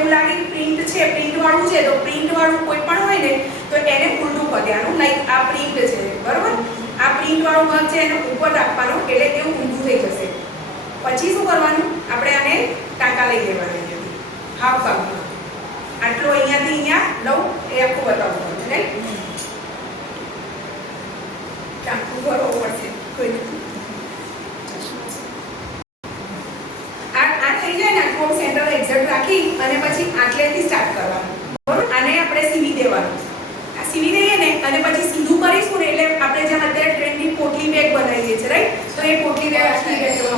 એવું લાગે કે પ્રિન્ટ છે, પ્રિન્ટ વાળું છે, તો પ્રિન્ટ વાળું કોઈ પણ હોય ને તો એને ઉલટું કરી દેવાનું. લાઈક આ પ્રિન્ટ છે, બરોબર? આ પ્રિન્ટ વાળો ભાગ છે એને ઉપર રાખવાનો એટલે તે ઊંધું થઈ જશે. પછી શું કરવાનું? આપણે આને ટાંકા લઈ લેવાના હાફ ભાગમાં. આટલો અહીંયાથી અહીંયા લઉં એ આખું બતાવવું પડશે, રાઈટ? ટાંકું ભરવું પડશે કોઈ આ થઈ જાય ને આખું સેન્ટર એક્ઝેક્ટ રાખી અને પછી આટલેથી સ્ટાર્ટ કરવાનું, બરોબર? આને આપણે સીવી દેવાનું. આ સીવી દઈએ ને અને પછી સીધું કરીશું ને એટલે આપણે જેમ અત્યારે ટ્રેન્ડની પોટલી બેગ બનાવીએ છીએ, રાઈટ? તો એ પોટલી બેગ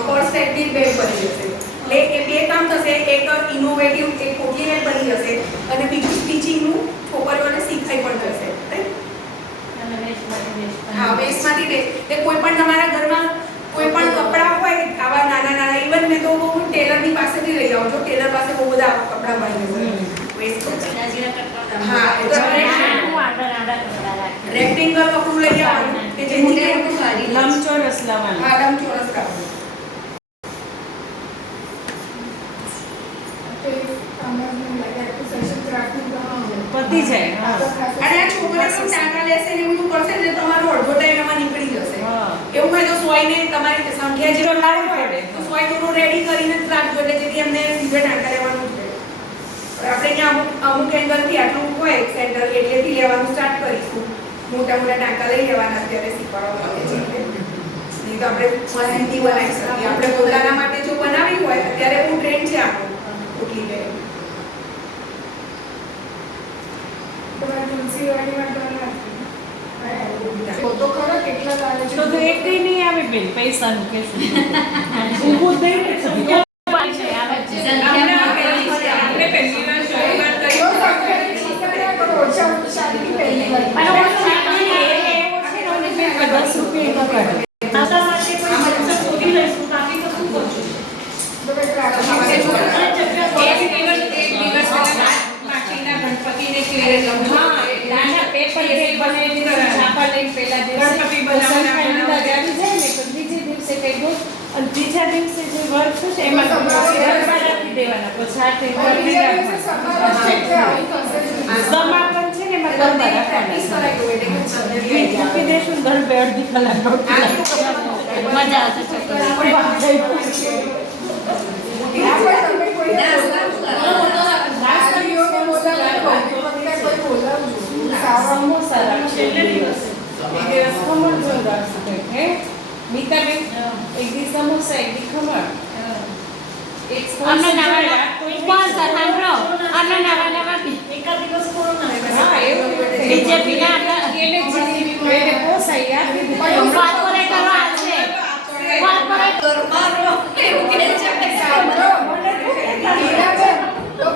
પર્સ ટાઈપની બેગ બની જશે. એટલે એ બે કામ થશે. એક ઇનોવેટિવ એક પોટલી બેગ બની જશે અને બીજું સ્ટિચિંગનું છોકરીઓને શીખાઈ પણ જશે, રાઈટ? હા, વેસ્ટમાંથી વેસ્ટ. એટલે કોઈ પણ તમારા ઘરમાં કોઈ પણ કપડાં હોય આવા નાના નાના, ઇવન મેં તો ટેલરની પાસેથી લઈ આવું છું. ટેલર પાસે બહુ બધા કપડાં બની જશે. હા, રેક્ટેંગલ કપડું લઈ આવવાનું કે જેથી લંબચોરસ લાવવાનું. હા, લંબચોરસ લાવવાનું. પતી જાય. અને આ છોકરીઓ ટાંકા લેશે ને બધું કરશે ને તમારો અડધો ટાઈમ એમાં નીકળી જશે. એવું હોય તો સોયને તમારી સંખ્યા જેટલો લાવવો પડે તો સોય થોડું રેડી કરીને જ રાખજો એટલે જેથી એમને સીધે ટાંકા લેવાનું છે. આપણે અહીંયા અમુક એંગલથી આટલું હોય સેન્ટર એટલેથી લેવાનું સ્ટાર્ટ કરીશું. મોટા મોટા ટાંકા લઈ લેવાના અત્યારે શીખવાડવા માટે છે. નહીં તો આપણે મશીનથી બનાવી શકીએ. આપણે પોતાના માટે જો બનાવી હોય અત્યારે બહુ ટ્રેન્ડ છે આપણો પોટલી બેગ. તો એક કઈ નહીં આવે બેન, પૈસાનું કેશું ઊભું થઈ ને ત્રીજા દિવસે જે વર્ક થશે એમાં રાખી દેવાના. પછી સમાપન છે ને એમાં ગરબા રાખવાના. મૂકી દેશું ને ગરબે અડધી કલાક મજા આવશે. સમોસા રાખશે એક દિવસ ખમણ જેવું રાખશે. હે મીતાબેન, એક દિવસ સમોસા, એક દિવસ ખમણ. એક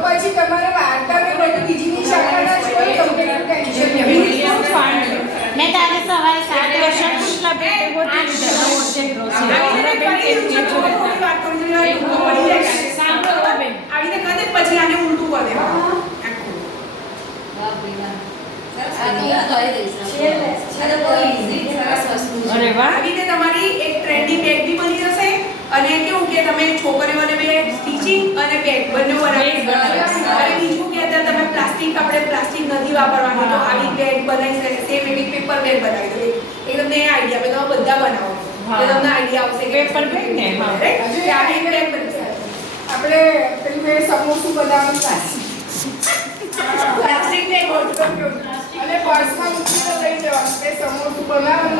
પછી તમારે વાર્તા બીજી मैं तारे सवाल सारे वर्षन कुठला भेट होती આવીને કદે પછી આને ઉલટું કરી દેવાનું. અરે વાહ, આવીને તમારી એક ટ્રેન્ડી બેગ બી બની જશે અને કેવું કે તમે છોકરીઓને બે સ્ટિચિંગ અને બેગ બંને બનાવી અને બીજું કે અત્યારે તમે પ્લાસ્ટિક પ્લાસ્ટિક નથી વાપરવાનું તો આવી બેગ બનાવી શકે. સેમ એવી પેપર બેગ બનાવી દો. એ તમને આઈડિયા તમે બધા બનાવો એટલે તમને આઈડિયા આવશે કે પેપર બેગ ને રાઈટ આવી બેગ બનશે. આપણે પેલું બે સમોસું બનાવવાનું પ્લાસ્ટિક બેગ અને પર્સમાં મૂકીને લઈ જવાનું. બે સમોસું બનાવવાનું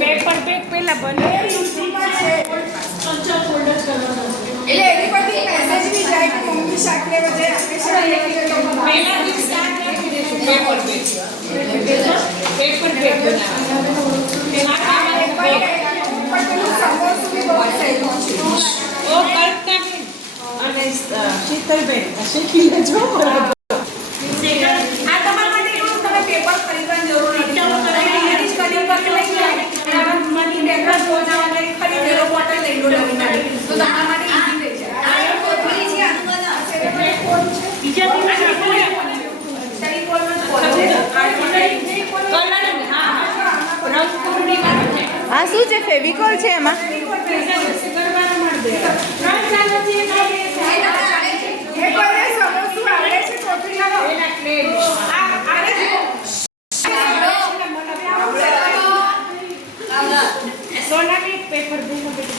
પેપર બેગ પેલા બને એટલે એની પરથી મેસેજ બી જાય કે મમ્મી શાક લેવા જાય આપણે શાક લેવા જાય તો પહેલા દિવસ સ્ટાર્ટ રાખી દેશું. પેપર બેગ ઓ કલ્પના બેન અને શીતલબેન શીખી લેજો. આ તમારા માટે એવું તમે પેપર ખરીદવાની જરૂર નથી. તમે અહીંયાથી જ કટિંગ કરી લઈ જાય આવા મની પેપર જોડાવાને ખરીદેલો બોટલ લઈ લો નવી નાની તો તમારા માટે ઈઝી થઈ જાય. આ એક કોથળી છે આનું બધા કોણ છે બીજા દિવસે સ્ટડી કોલમાં કોલ છે આ શું છે? ફેવિકોલ છે એમાં. કરવાના માર દે 3 સાલ પછી પેપર દેખો બેટા